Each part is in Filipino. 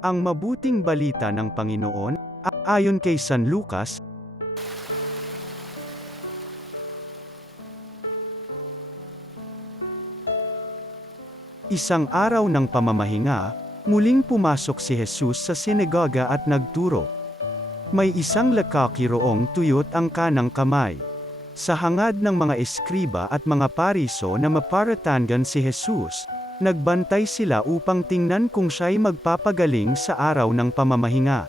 Ang mabuting balita ng Panginoon, ayon kay San Lucas, isang araw ng pamamahinga, muling pumasok si Jesus sa sinagoga at nagturo. May isang lalaki roong tuyot ang kanang kamay. Sa hangad ng mga eskriba at mga pariso na maparatangan si Jesus, nagbantay sila upang tingnan kung siya'y magpapagaling sa araw ng pamamahinga.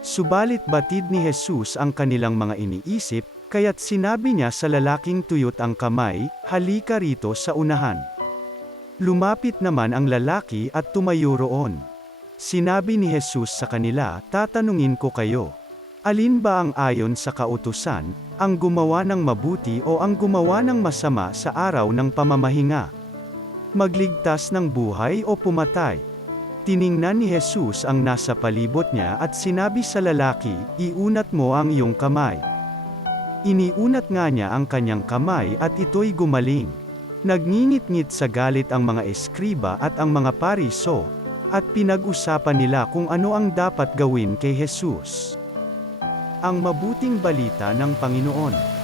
Subalit batid ni Jesus ang kanilang mga iniisip, kaya't sinabi niya sa lalaking tuyot ang kamay, "Halika rito sa unahan." Lumapit naman ang lalaki at tumayo roon. Sinabi ni Jesus sa kanila, "Tatanungin ko kayo. Alin ba ang ayon sa kautusan, ang gumawa ng mabuti o ang gumawa ng masama sa araw ng pamamahinga? Magligtas ng buhay o pumatay?" Tiningnan ni Jesus ang nasa palibot niya at sinabi sa lalaki, "Iunat mo ang iyong kamay." Iniunat nga niya ang kanyang kamay at ito'y gumaling. Nagngingit-ngit sa galit ang mga eskriba at ang mga pariso, at pinag-usapan nila kung ano ang dapat gawin kay Jesus. Ang mabuting balita ng Panginoon.